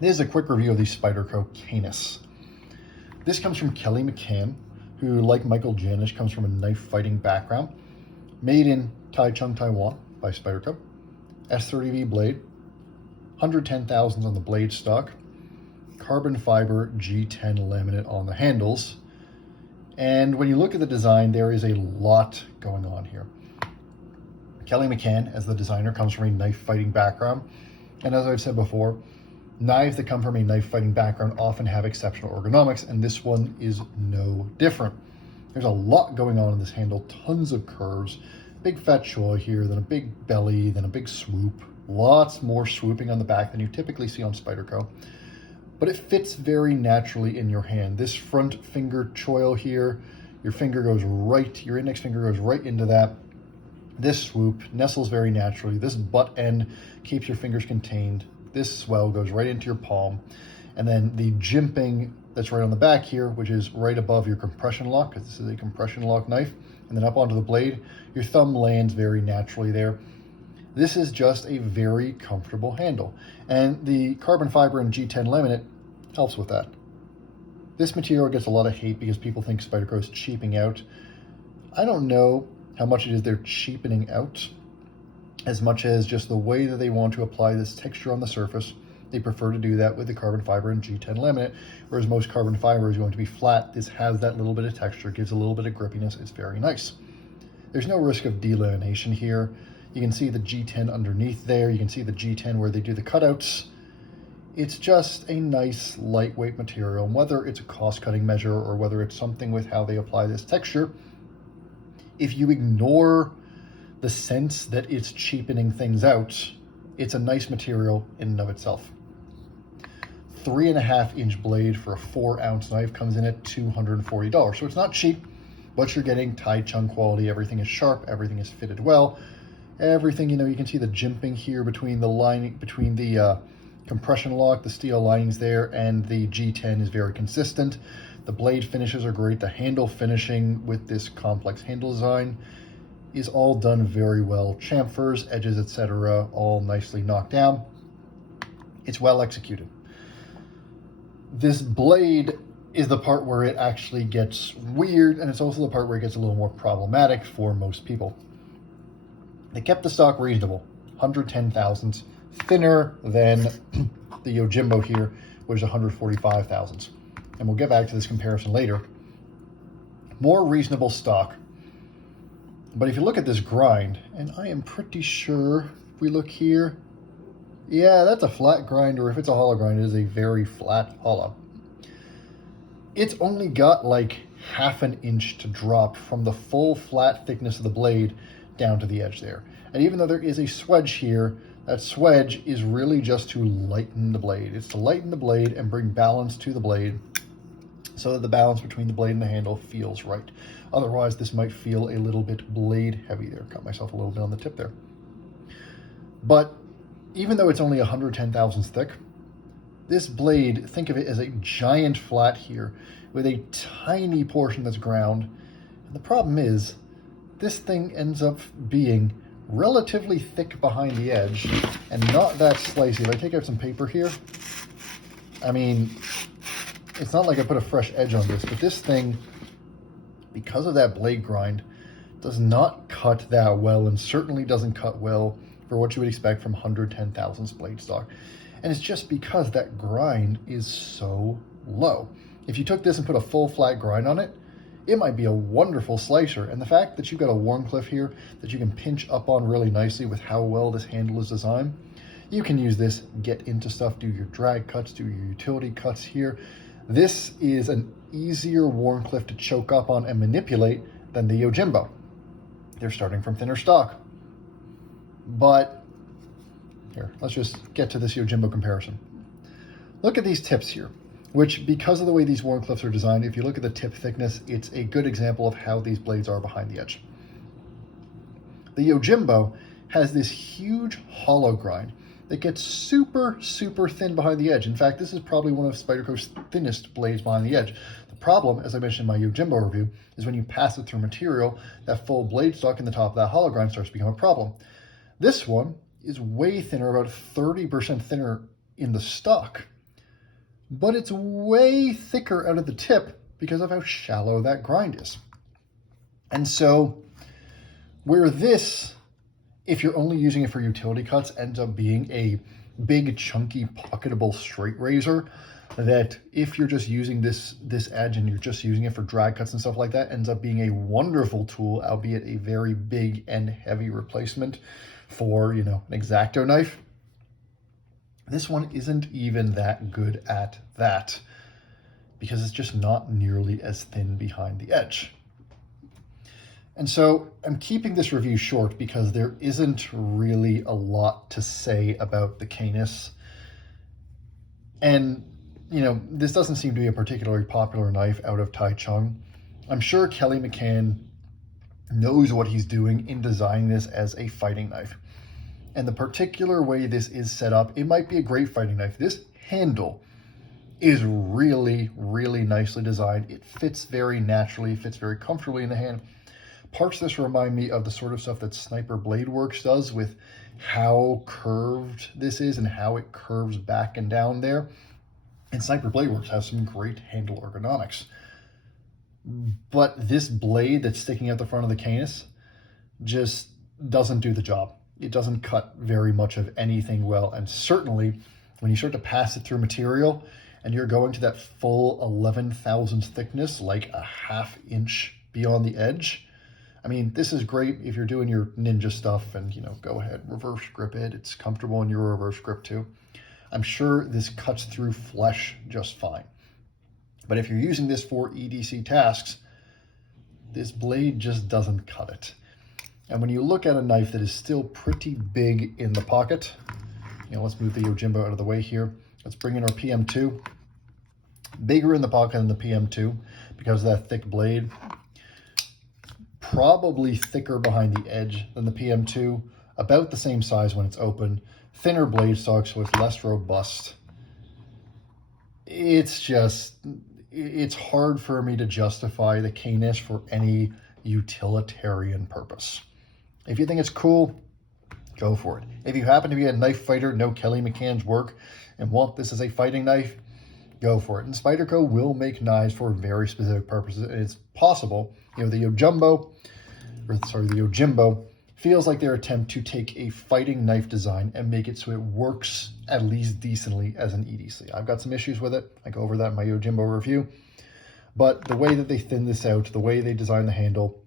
This is a quick review of the Spyderco Canis. This comes from Kelly McCann, who, like Michael Janish, comes from a knife fighting background. Made in Taichung, Taiwan by Spyderco. S30V blade, 110 thousandths on the blade stock, carbon fiber G10 laminate on the handles. And when you look at the design, there is a lot going on here. Kelly McCann, as the designer, comes from a knife fighting background. And as I've said before, knives that come from a knife fighting background often have exceptional ergonomics, and this one is no different. There's a lot going on in this handle, tons of curves, big fat choy here, then a big belly, then a big swoop, lots more swooping on the back than you typically see on Spyderco. But it fits very naturally in your hand. This front finger choil here, your finger goes right, your index finger goes right into that. This swoop nestles very naturally. This butt end keeps your fingers contained. This swell goes right into your palm. And then the jimping that's right on the back here, which is right above your compression lock, because this is a compression lock knife, and then up onto the blade, your thumb lands very naturally there. This is just a very comfortable handle. And the carbon fiber and G10 laminate helps with that. This material gets a lot of hate because people think Spyderco is cheaping out. I don't know how much it is they're cheapening out, as much as just the way that they want to apply this texture on the surface. They prefer to do that with the carbon fiber and G10 laminate, whereas most carbon fiber is going to be flat. This has that little bit of texture, gives a little bit of grippiness. It's very nice. There's no risk of delamination here. You can see the G10 underneath there. You can see the G10 where they do the cutouts. It's just a nice lightweight material, and whether it's a cost-cutting measure or whether it's something with how they apply this texture, if you ignore the sense that it's cheapening things out, it's a nice material in and of itself. 3.5-inch blade for a 4-ounce knife comes in at $240. So it's not cheap, but you're getting Taichung quality. Everything is sharp, everything is fitted well. Everything, you can see the jimping here between the lining, between the compression lock, the steel linings there, and the G10 is very consistent. The blade finishes are great. The handle finishing with this complex handle design is all done very well. Chamfers, edges, etc., all nicely knocked down. It's well executed. This blade is the part where it actually gets weird, and it's also the part where it gets a little more problematic for most people. They kept the stock reasonable, 110 thousandths, thinner than the Yojimbo here, which is 145 thousandths. And we'll get back to this comparison later. More reasonable stock. But if you look at this grind, and I am pretty sure if we look here, yeah, that's a flat grind, or if it's a hollow grind, it is a very flat hollow. It's only got like 1/2 inch to drop from the full flat thickness of the blade down to the edge there. And even though there is a swedge here, that swedge is really just to lighten the blade. It's to lighten the blade and bring balance to the blade so that the balance between the blade and the handle feels right. Otherwise, this might feel a little bit blade heavy there. Cut myself a little bit on the tip there. But even though it's only 110 thousandths thick, this blade, think of it as a giant flat here with a tiny portion that's ground. And the problem is, this thing ends up being relatively thick behind the edge and not that slicey. If I take out some paper here, I mean, it's not like I put a fresh edge on this, but this thing, because of that blade grind, does not cut that well, and certainly doesn't cut well for what you would expect from 110 thousandths blade stock. And it's just because that grind is so low. If you took this and put a full flat grind on it, it might be a wonderful slicer. And the fact that you've got a Wharncliffe here that you can pinch up on really nicely with how well this handle is designed, you can use this, get into stuff, do your drag cuts, do your utility cuts here. This is an easier Wharncliffe to choke up on and manipulate than the Yojimbo. They're starting from thinner stock. But here, let's just get to this Yojimbo comparison. Look at these tips here, which, because of the way these Wharncliffes are designed, if you look at the tip thickness, it's a good example of how these blades are behind the edge. The Yojimbo has this huge hollow grind that gets super, super thin behind the edge. In fact, this is probably one of Spyderco's thinnest blades behind the edge. The problem, as I mentioned in my Yojimbo review, is when you pass it through material, that full blade stock in the top of that hollow grind starts to become a problem. This one is way thinner, about 30% thinner in the stock. but it's way thicker out of the tip because of how shallow that grind is. And so where this, if you're only using it for utility cuts, ends up being a big, chunky, pocketable straight razor, that if you're just using this edge and you're just using it for drag cuts and stuff like that, ends up being a wonderful tool, albeit a very big and heavy replacement for, you know, an X-Acto knife. This one isn't even that good at that because it's just not nearly as thin behind the edge. And so I'm keeping this review short because there isn't really a lot to say about the Canis. And, you know, this doesn't seem to be a particularly popular knife out of Taichung. I'm sure Kelly McCann knows what he's doing in designing this as a fighting knife. And the particular way this is set up, it might be a great fighting knife. This handle is really, really nicely designed. It fits very naturally, fits very comfortably in the hand. Parts of this remind me of the sort of stuff that Sniper Blade Works does with how curved this is and how it curves back and down there. And Sniper Blade Works has some great handle ergonomics. But this blade that's sticking out the front of the Canis just doesn't do the job. It doesn't cut very much of anything well. And certainly when you start to pass it through material and you're going to that full 11 thousandths thickness, like a ½ inch beyond the edge, I mean, this is great if you're doing your ninja stuff and, you know, go ahead, reverse grip it. It's comfortable in your reverse grip too. I'm sure this cuts through flesh just fine. But if you're using this for EDC tasks, this blade just doesn't cut it. And when you look at a knife that is still pretty big in the pocket, you know, let's move the Yojimbo out of the way here. Let's bring in our PM2. Bigger in the pocket than the PM2 because of that thick blade. Probably thicker behind the edge than the PM2. About the same size when it's open. Thinner blade stock, so it's less robust. It's hard for me to justify the Canis for any utilitarian purpose. If you think it's cool, go for it. If you happen to be a knife fighter, know Kelly McCann's work, and want this as a fighting knife, go for it. And Spyderco will make knives for very specific purposes. And it's possible, you know, the Yojimbo feels like their attempt to take a fighting knife design and make it so it works at least decently as an EDC. I've got some issues with it. I go over that in my Yojimbo review. But the way that they thin this out, the way they design the handle,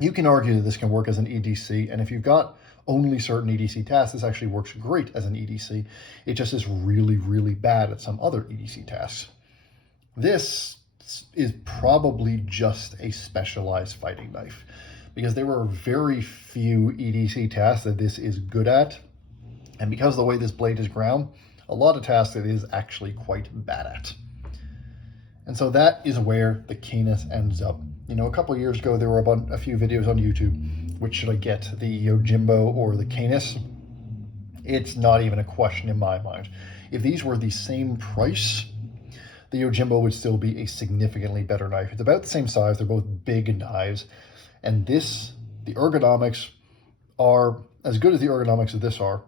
you can argue that this can work as an EDC. And if you've got only certain EDC tasks, this actually works great as an EDC. It just is really, really bad at some other EDC tasks. This is probably just a specialized fighting knife because there are very few EDC tasks that this is good at. And because of the way this blade is ground, a lot of tasks it is actually quite bad at. And so that is where the Canis ends up. You know, a couple of years ago, there were a few videos on YouTube. Which should I get, the Yojimbo or the Canis? It's not even a question in my mind. If these were the same price, the Yojimbo would still be a significantly better knife. It's about the same size. They're both big knives. And this, the ergonomics are as good as the ergonomics of this are.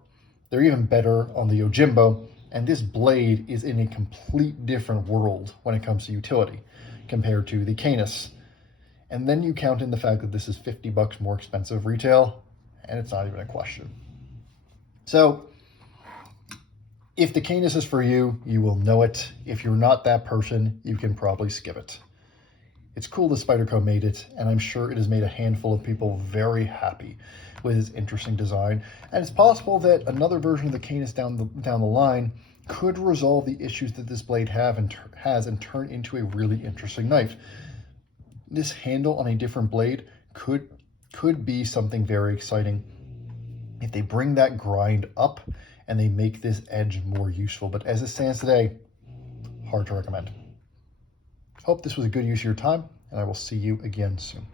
They're even better on the Yojimbo. And this blade is in a complete different world when it comes to utility compared to the Canis. And then you count in the fact that this is $50 more expensive retail, and it's not even a question. So if the Canis is for you, you will know it. If you're not that person, you can probably skip it. It's cool that Spyderco made it, and I'm sure it has made a handful of people very happy with its interesting design. And it's possible that another version of the Canis down the line could resolve the issues that this blade has and turn into a really interesting knife. This handle on a different blade could be something very exciting if they bring that grind up and they make this edge more useful. But as it stands today, hard to recommend. Hope this was a good use of your time, and I will see you again soon.